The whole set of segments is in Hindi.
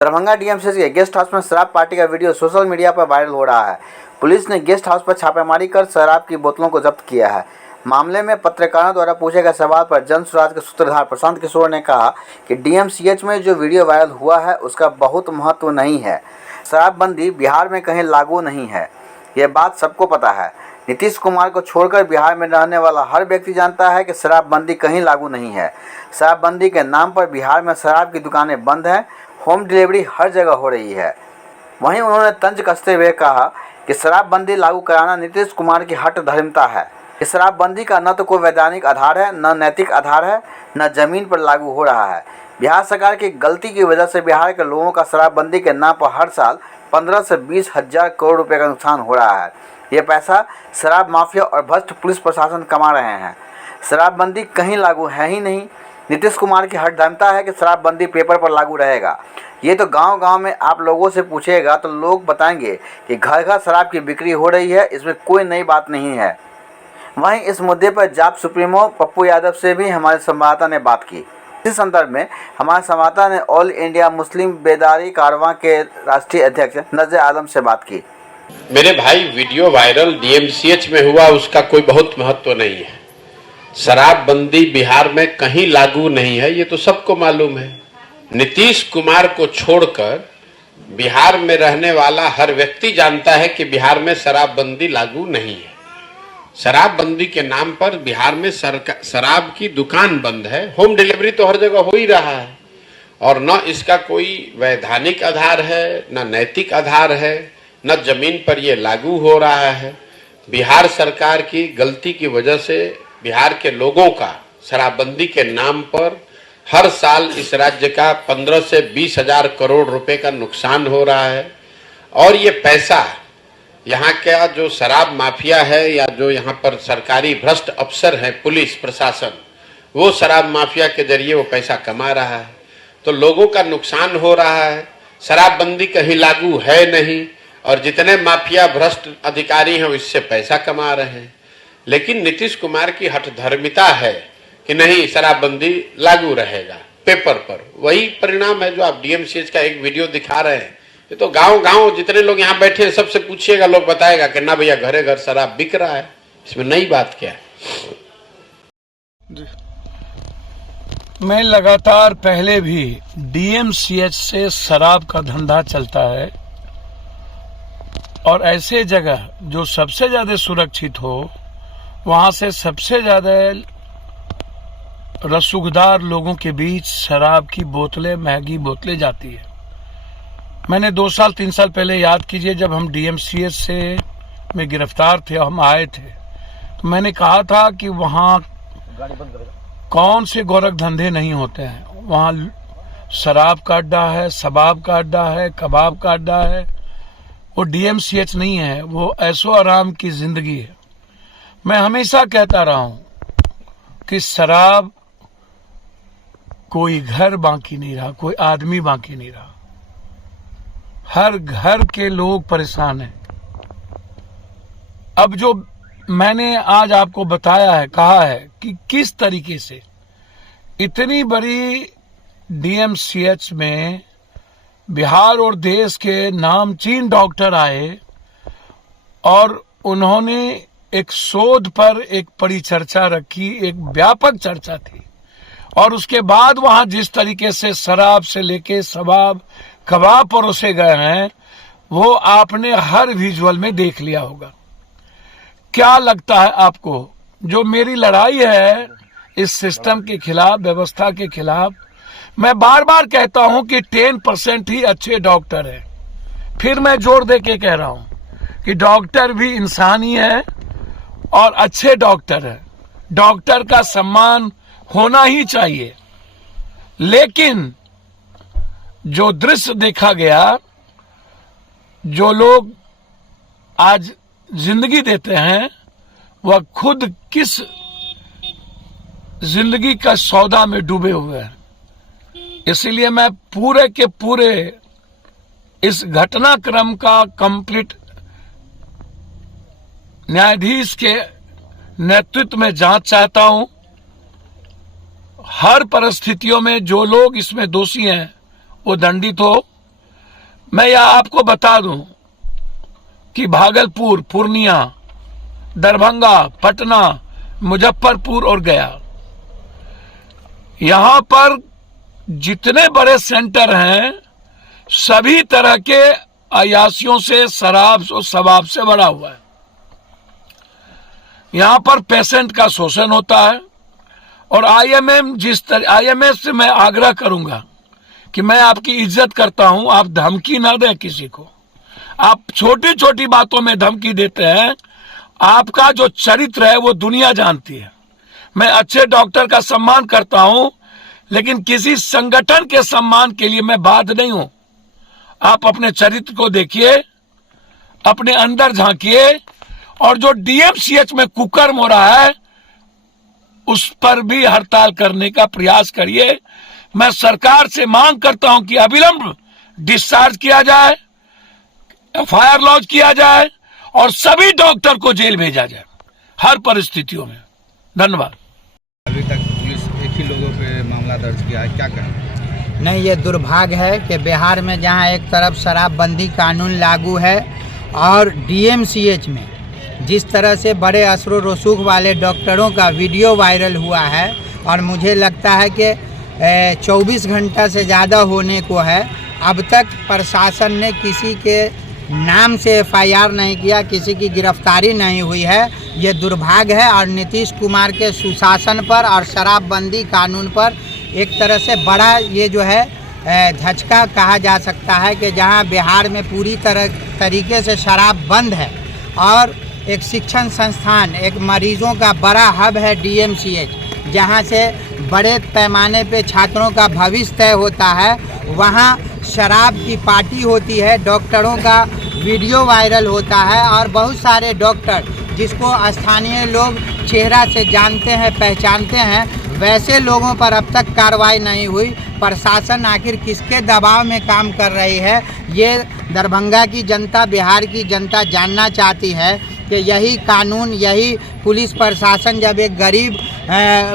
दरभंगा डीएमसीएच के गेस्ट हाउस में शराब पार्टी का वीडियो सोशल मीडिया पर वायरल हो रहा है। पुलिस ने गेस्ट हाउस पर छापेमारी कर शराब की बोतलों को जब्त किया है। मामले में पत्रकारों द्वारा पूछे गए सवाल पर जन स्वराज के सूत्रधार प्रशांत किशोर ने कहा कि डीएमसीएच में जो वीडियो वायरल हुआ है उसका बहुत महत्व नहीं है। शराबबंदी बिहार में कहीं लागू नहीं है, ये बात सबको पता है। नीतीश कुमार को छोड़कर बिहार में रहने वाला हर व्यक्ति जानता है कि शराबबंदी कहीं लागू नहीं है। शराबबंदी के नाम पर बिहार में शराब की दुकानें बंद हैं, होम डिलीवरी हर जगह हो रही है। वहीं उन्होंने तंज कसते हुए कहा कि शराबबंदी लागू कराना नीतीश कुमार की हठ धर्मिता है। इस शराबबंदी का न तो कोई वैधानिक आधार है, न नैतिक आधार है, न जमीन पर लागू हो रहा है। बिहार सरकार की गलती की वजह से बिहार के लोगों का शराबबंदी के नाम पर हर साल 15 से 20 हजार करोड़ रुपए का नुकसान हो रहा है। ये पैसा शराब माफिया और भ्रष्ट पुलिस प्रशासन कमा रहे हैं। शराबबंदी कहीं लागू है ही नहीं। नीतीश कुमार की हठधर्मिता है कि शराबबंदी पेपर पर लागू रहेगा। ये तो गांव-गांव में आप लोगों से पूछेगा तो लोग बताएंगे कि घर-घर शराब की बिक्री हो रही है, इसमें कोई नई बात नहीं है। वहीं इस मुद्दे पर जाप सुप्रीमो पप्पू यादव से भी हमारे संवाददाता ने बात की। इस संदर्भ में हमारे संवाददाता ने ऑल इंडिया मुस्लिम बेदारी कारवां के राष्ट्रीय अध्यक्ष नजर आलम से बात की। मेरे भाई, वीडियो वायरल डीएमसीएच में हुआ उसका कोई बहुत महत्व नहीं है। शराबबंदी बिहार में कहीं लागू नहीं है, ये तो सबको मालूम है। नीतीश कुमार को छोड़कर बिहार में रहने वाला हर व्यक्ति जानता है कि बिहार में शराबबंदी लागू नहीं है। शराबबंदी के नाम पर बिहार में शराब की दुकान बंद है। होम डिलीवरी तो हर जगह हो ही रहा है और न इसका कोई वैधानिक आधार है, न नैतिक आधार है, न जमीन पर यह लागू हो रहा है। बिहार सरकार की गलती की वजह से बिहार के लोगों का शराबबंदी के नाम पर हर साल इस राज्य का 15 से 20 हजार करोड़ रुपए का नुकसान हो रहा है। और ये पैसा यहाँ का जो शराब माफिया है या जो यहाँ पर सरकारी भ्रष्ट अफसर हैं, पुलिस प्रशासन, वो शराब माफिया के जरिए वो पैसा कमा रहा है। तो लोगों का नुकसान हो रहा है। शराबबंदी कहीं लागू है नहीं और जितने माफिया भ्रष्ट अधिकारी हैं इससे पैसा कमा रहे हैं। लेकिन नीतीश कुमार की हठधर्मिता है कि नहीं, शराबबंदी लागू रहेगा पेपर पर। वही परिणाम है जो आप डीएमसीएच का एक वीडियो दिखा रहे हैं। ये तो गांव-गांव जितने लोग यहाँ बैठे हैं सबसे पूछिएगा, लोग बताएगा कि ना भैया घरे घर शराब बिक रहा है। इसमें नई बात क्या है? मैं लगातार पहले भी डीएमसीएच से शराब का धंधा चलता है और ऐसे जगह जो सबसे ज्यादा सुरक्षित हो वहां से सबसे ज्यादा रसूखदार लोगों के बीच शराब की बोतलें, महंगी बोतलें जाती है। मैंने 2 साल 3 साल पहले याद कीजिए, जब हम डीएमसीएच से में गिरफ्तार थे, हम आए थे, तो मैंने कहा था कि वहाँ कौन से गोरख धंधे नहीं होते हैं। वहाँ शराब का अड्डा है, शबाब का अड्डा है, कबाब का अड्डा है। वो डीएमसीएच नहीं है, वो ऐशो आराम की जिंदगी है। मैं हमेशा कहता रहा हूं कि शराब कोई घर बाकी नहीं रहा, कोई आदमी बाकी नहीं रहा। हर घर के लोग परेशान हैं। अब जो मैंने आज आपको बताया है, कहा है कि किस तरीके से इतनी बड़ी डीएमसीएच में बिहार और देश के नामचीन डॉक्टर आए और उन्होंने एक शोध पर एक परिचर्चा रखी, एक व्यापक चर्चा थी। और उसके बाद वहां जिस तरीके से शराब से लेके शबाब कबाब परोसे गए हैं, वो आपने हर विजुअल में देख लिया होगा। क्या लगता है आपको, जो मेरी लड़ाई है इस सिस्टम के खिलाफ, व्यवस्था के खिलाफ, मैं बार बार कहता हूं कि 10% ही अच्छे डॉक्टर हैं। फिर मैं जोर दे के कह रहा हूं कि डॉक्टर भी इंसान ही है और अच्छे डॉक्टर है। डॉक्टर का सम्मान होना ही चाहिए। लेकिन जो दृश्य देखा गया, जो लोग आज जिंदगी देते हैं, वह खुद किस जिंदगी का सौदा में डूबे हुए हैं। इसलिए मैं पूरे के पूरे इस घटनाक्रम का कंप्लीट न्यायाधीश के नेतृत्व में जांच चाहता हूं। हर परिस्थितियों में जो लोग इसमें दोषी हैं वो दंडित हो। मैं यह आपको बता दूं कि भागलपुर, पूर्णिया, दरभंगा, पटना, मुजफ्फरपुर और गया, यहां पर जितने बड़े सेंटर हैं सभी तरह के अयाशियों से, शराब और शबाब से भरा हुआ है। यहां पर पेशेंट का शोषण होता है और आईएमए से मैं आग्रह करूंगा कि मैं आपकी इज्जत करता हूं, आप धमकी ना दें किसी को। आप छोटी छोटी बातों में धमकी देते हैं। आपका जो चरित्र है वो दुनिया जानती है। मैं अच्छे डॉक्टर का सम्मान करता हूं, लेकिन किसी संगठन के सम्मान के लिए मैं बाध्य नहीं हूं। आप अपने चरित्र को देखिए, अपने अंदर झांकिए, और जो डीएमसीएच में कुकर्म हो रहा है उस पर भी हड़ताल करने का प्रयास करिए। मैं सरकार से मांग करता हूं कि अविलंब डिस्चार्ज किया जाए, एफआईआर लॉन्च किया जाए और सभी डॉक्टर को जेल भेजा जाए हर परिस्थितियों में। धन्यवाद। अभी तक पुलिस एक ही लोगों पे मामला दर्ज किया है, क्या कहें? नहीं, ये दुर्भाग्य है कि बिहार में जहां एक तरफ शराबबंदी कानून लागू है और डीएमसीएच में जिस तरह से बड़े असर रसूख वाले डॉक्टरों का वीडियो वायरल हुआ है, और मुझे लगता है कि 24 घंटा से ज़्यादा होने को है, अब तक प्रशासन ने किसी के नाम से एफआईआर नहीं किया, किसी की गिरफ्तारी नहीं हुई है। ये दुर्भाग्य है और नीतीश कुमार के सुशासन पर और शराबबंदी कानून पर एक तरह से बड़ा ये जो है धचका कहा जा सकता है कि जहां बिहार में पूरी तरीके से शराब बंद है और एक शिक्षण संस्थान, एक मरीजों का बड़ा हब है डीएमसीएच, जहां से बड़े पैमाने पे छात्रों का भविष्य तय होता है, वहां शराब की पार्टी होती है, डॉक्टरों का वीडियो वायरल होता है और बहुत सारे डॉक्टर जिसको स्थानीय लोग चेहरा से जानते हैं, पहचानते हैं, वैसे लोगों पर अब तक कार्रवाई नहीं हुई। प्रशासन आखिर किसके दबाव में काम कर रही है, ये दरभंगा की जनता, बिहार की जनता जानना चाहती है कि यही कानून, यही पुलिस प्रशासन जब एक गरीब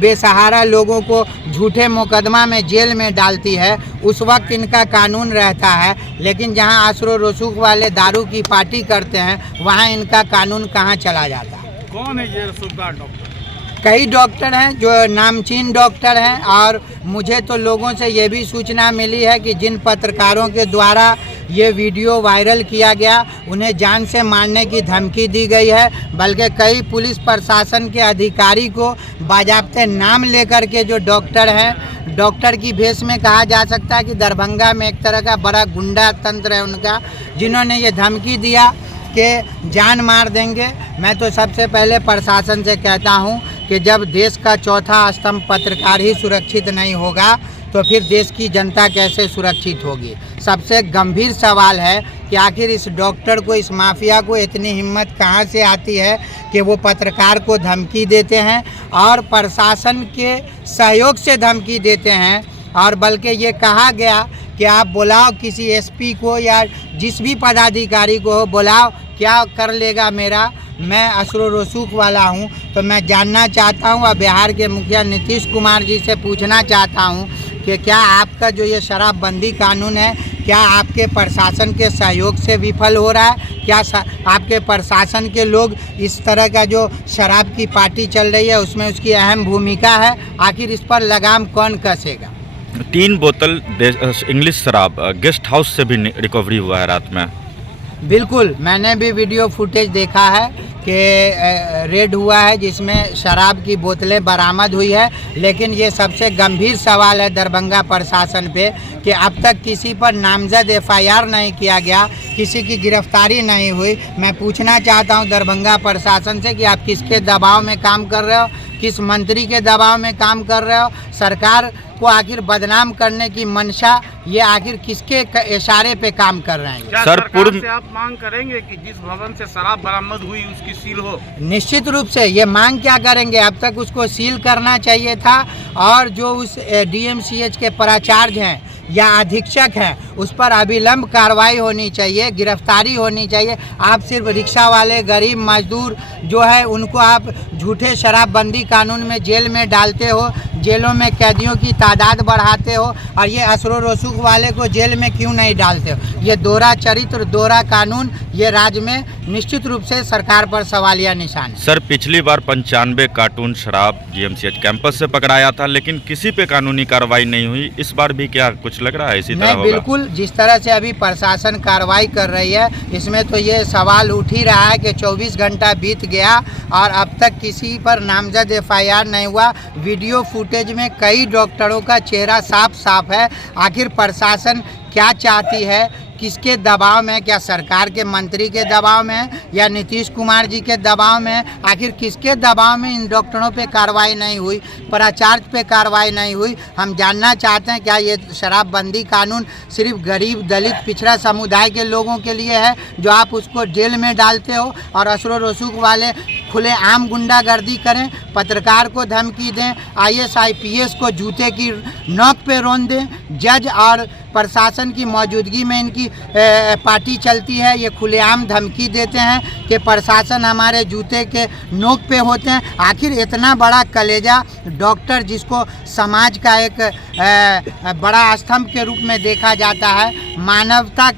बेसहारा लोगों को झूठे मुकदमा में जेल में डालती है, उस वक्त इनका कानून रहता है, लेकिन जहां असर रसूख वाले दारू की पार्टी करते हैं वहां इनका कानून कहां चला जाता है। कौन है ये रसूखदार डॉक्टर? कई डॉक्टर हैं जो नामचीन डॉक्टर हैं, और मुझे तो लोगों से ये भी सूचना मिली है कि जिन पत्रकारों के द्वारा ये वीडियो वायरल किया गया उन्हें जान से मारने की धमकी दी गई है, बल्कि कई पुलिस प्रशासन के अधिकारी को बाजाब्ते नाम लेकर के जो डॉक्टर हैं, डॉक्टर की भेष में कहा जा सकता है कि दरभंगा में एक तरह का बड़ा गुंडा तंत्र है उनका, जिन्होंने ये धमकी दिया कि जान मार देंगे। मैं तो सबसे पहले प्रशासन से कहता हूं कि जब देश का चौथा स्तंभ पत्रकार ही सुरक्षित नहीं होगा तो फिर देश की जनता कैसे सुरक्षित होगी। सबसे गंभीर सवाल है कि आखिर इस डॉक्टर को, इस माफिया को इतनी हिम्मत कहां से आती है कि वो पत्रकार को धमकी देते हैं और प्रशासन के सहयोग से धमकी देते हैं, और बल्कि ये कहा गया कि आप बुलाओ किसी एसपी को या जिस भी पदाधिकारी को हो, बुलाओ, क्या कर लेगा मेरा, मैं असर रसूख वाला हूं। तो मैं जानना चाहता हूं और बिहार के मुखिया नीतीश कुमार जी से पूछना चाहता हूं कि क्या आपका जो ये शराबबंदी कानून है, क्या आपके प्रशासन के सहयोग से विफल हो रहा है? क्या आपके प्रशासन के लोग इस तरह का जो शराब की पार्टी चल रही है उसमें उसकी अहम भूमिका है? आखिर इस पर लगाम कौन कसेगा? 3 बोतल इंग्लिश शराब गेस्ट हाउस से भी रिकवरी हुआ है रात में। बिल्कुल, मैंने भी वीडियो फुटेज देखा है कि रेड हुआ है जिसमें शराब की बोतलें बरामद हुई है, लेकिन ये सबसे गंभीर सवाल है दरभंगा प्रशासन पे कि अब तक किसी पर नामजद एफआईआर नहीं किया गया, किसी की गिरफ्तारी नहीं हुई। मैं पूछना चाहता हूं दरभंगा प्रशासन से कि आप किसके दबाव में काम कर रहे हो, किस मंत्री के दबाव में काम कर रहे हो? सरकार को आखिर बदनाम करने की मंशा, ये आखिर किसके इशारे पे काम कर रहे हैं? क्या सरकार से आप मांग करेंगे कि जिस भवन से शराब बरामद हुई उसकी सील हो? निश्चित रूप से ये मांग क्या करेंगे, अब तक उसको सील करना चाहिए था, और जो उस डीएमसीएच के प्राचार्य हैं या अधीक्षक हैं उस पर अविलंब कार्रवाई होनी चाहिए, गिरफ्तारी होनी चाहिए। आप सिर्फ रिक्शा वाले गरीब मजदूर जो है उनको आप झूठे शराबबंदी कानून में जेल में डालते हो, जेलों में कैदियों की तादाद बढ़ाते हो और ये असरो रसूख वाले को जेल में क्यों नहीं डालते हो? ये दोहरा चरित्र, दोहरा कानून ये राज्य में निश्चित रूप से सरकार पर सवालिया निशान है। सर, पिछली बार 95 कार्टून शराब डीएमसीएच कैंपस से पकड़ाया था, लेकिन किसी पे कानूनी कार्रवाई नहीं हुई। इस बार भी क्या कुछ लग रहा है इसी तरह नहीं, होगा? बिल्कुल जिस तरह से अभी प्रशासन कार्रवाई कर रही है, इसमें तो ये सवाल उठ ही रहा है कि 24 घंटा बीत गया और अब तक किसी पर नामजद एफआईआर नहीं हुआ। वीडियो फुटेज में कई डॉक्टरों का चेहरा साफ साफ है। आखिर प्रशासन क्या चाहती है? किसके दबाव में? क्या सरकार के मंत्री के दबाव में या नीतीश कुमार जी के दबाव में? आखिर किसके दबाव में इन डॉक्टरों पे कार्रवाई नहीं हुई, प्राचार्य पे कार्रवाई नहीं हुई? हम जानना चाहते हैं क्या ये शराबबंदी कानून सिर्फ गरीब, दलित, पिछड़ा समुदाय के लोगों के लिए है जो आप उसको जेल में डालते हो और असरो रसूख वाले खुलेआम गुंडागर्दी करें, पत्रकार को धमकी दें, IAS IPS को जूते की नोक पे रौंद दें, जज और प्रशासन की मौजूदगी में इनकी पार्टी चलती है, ये खुलेआम धमकी देते हैं कि प्रशासन हमारे जूते के नोक पे होते हैं। आखिर इतना बड़ा कलेजा डॉक्टर जिसको समाज का एक बड़ा स्तंभ के रूप में देखा जाता है, मानवता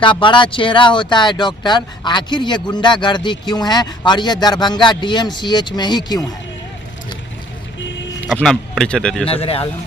का बड़ा चेहरा होता है डॉक्टर, आखिर ये गुंडागर्दी क्यों है और ये दरभंगा DMCH में ही क्यों है? अपना परिचय दे दीजिए सर। नजर आलम।